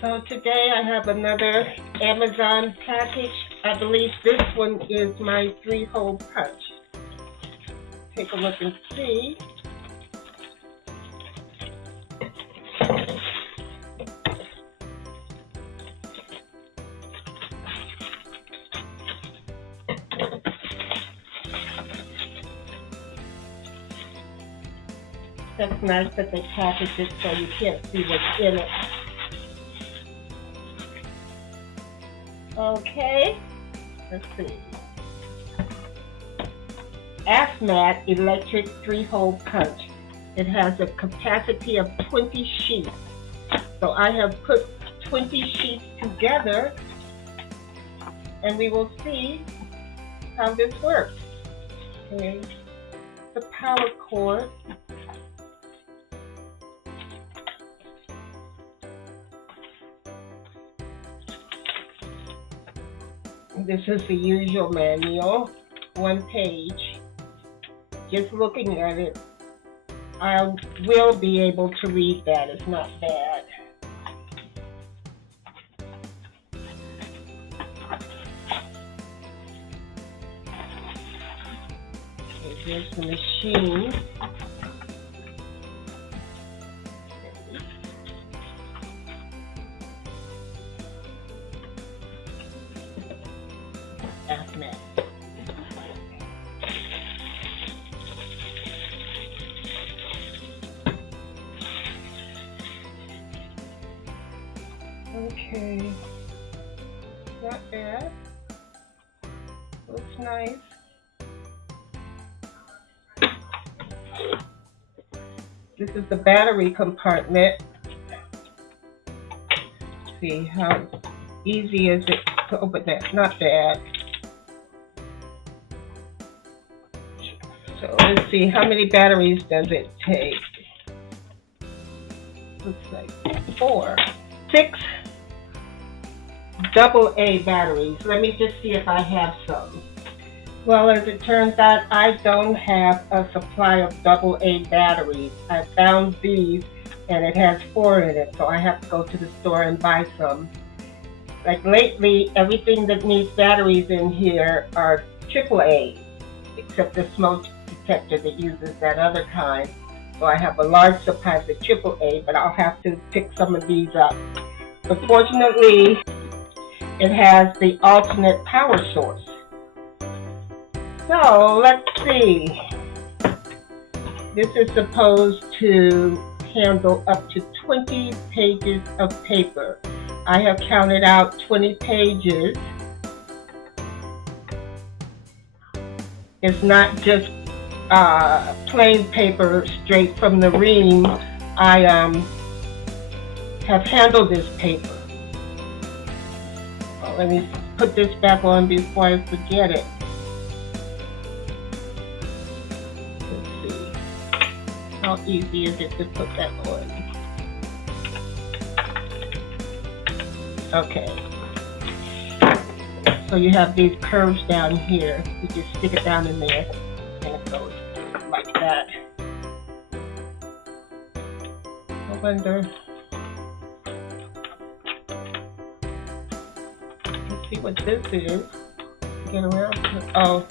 So today I have another Amazon package. I believe this one is my 3-hole punch. Take a look and see. That's nice that they package it so you can't see what's in it. Okay, let's see. AFMAT electric 3-hole punch. It has a capacity of 20 sheets. So I have put 20 sheets together and we will see how this works. Okay, the power cord. This is the usual manual, 1 page. Just looking at it, I will be able to read that. It's not bad. Okay, there's the machine. AFMAT. Okay, not bad. Looks nice. This is the battery compartment. See how easy is it to open that? Not bad. So let's see, how many batteries does it take? Looks like 4. 6 AA batteries. Let me just see if I have some. Well, as it turns out, I don't have a supply of AA batteries. I found these and it has 4 in it, so I have to go to the store and buy some. Like lately, everything that needs batteries in here are AAA, except the smoke detector that uses that other kind. So I have a large supply of the AAA, but I'll have to pick some of these up. But fortunately, it has the alternate power source. So let's see. This is supposed to handle up to 20 pages of paper. I have counted out 20 pages. It's not just plain paper straight from the ream. I have handled this paper. Well, let me put this back on before I forget it. Let's see. How easy is it to put that on? Okay. So you have these curves down here. You just stick it down in there and it goes like that. I wonder. Let's see what this is. Get around. Oh,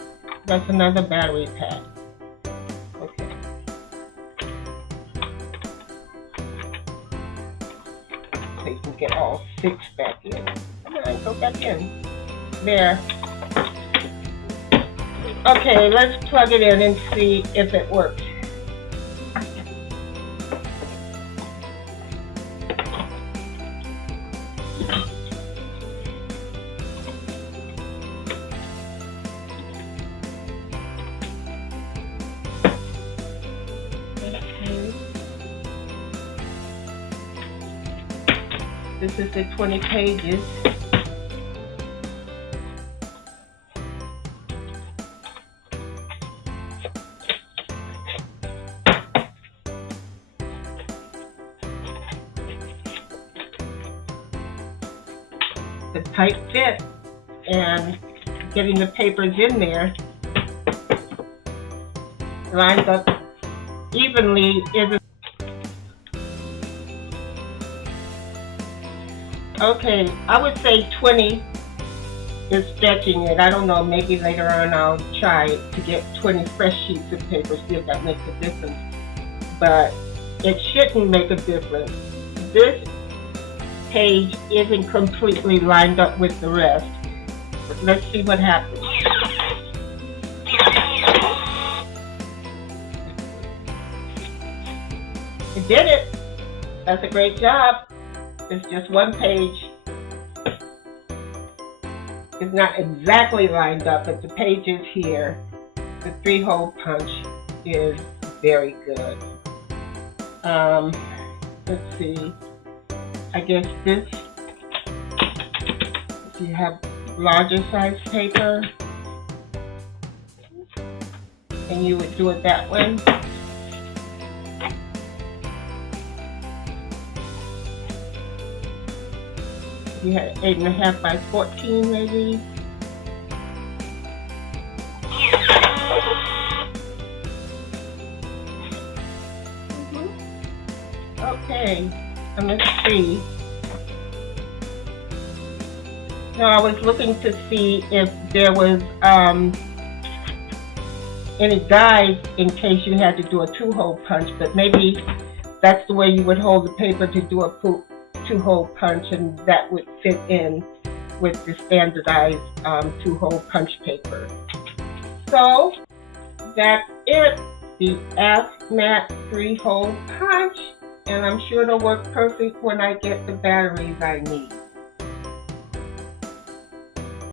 that's another battery pack. Okay. So you can get all 6 back in. Come on, go back in. There. Okay, let's plug it in and see if it works. Okay. This is the 20 pages. The tight fit and getting the papers in there lines up evenly isn't Okay, I would say 20 is stretching it. I don't know, maybe later on I'll try to get 20 fresh sheets of paper, see if that makes a difference. But it shouldn't make a difference. This page isn't completely lined up with the rest. But let's see what happens. You did it. That's a great job. It's just one page. It's not exactly lined up, but the pages here, the 3-hole punch is very good. Let's see. I guess this, if you have larger size paper, and you would do it that way. You had 8.5 by 14 maybe. Okay, and let's see. Now I was looking to see if there was any guides in case you had to do a 2-hole punch, but maybe that's the way you would hold the paper to do a 2-hole punch, and that would fit in with the standardized 2-hole punch paper. So that's it, the AFMAT 3-hole punch, and I'm sure it'll work perfect when I get the batteries I need.